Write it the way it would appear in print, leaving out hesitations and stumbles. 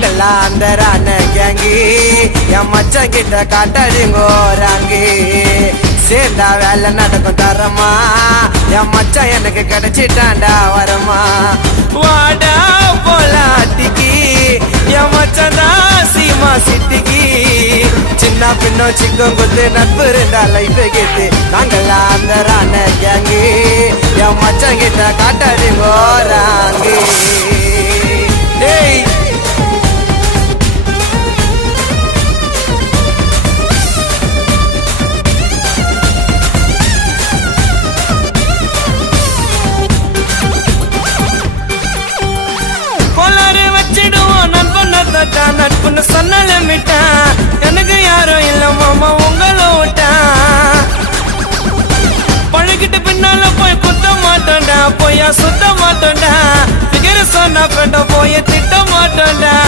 நாங்கெல்லாம் அந்த ரான கேங்கி என் மச்சான் கிட்ட காட்டாதீங்கோராங்கி சேர்ந்தா வேலை நடக்கும் தரமா என் மச்சான் எனக்கு கிடைச்சிட்டாண்டா வரமா வாடா போலாட்டிக்கு என் மச்சான் தான் சீமா சிட்டிக்கு சின்ன பின்னோ சிக்கம் குத்து நட்பு இருந்தா லைஃப் கேத்து நாங்கெல்லாம் அந்த ரான கேங்கி என் மச்சான் கிட்ட காட்டாதீங்கோராங்கி டேய் நட்புன்னு சொன்னால மிட்டா எனக்கு யாரும் இல்ல மாமா உங்களை விட்டா பழகிட்டு பின்னால போய் குத்த மாட்டோண்டா போய் சுத்த மாட்டோண்டா சொன்ன போய் திட்ட மாட்டோண்டா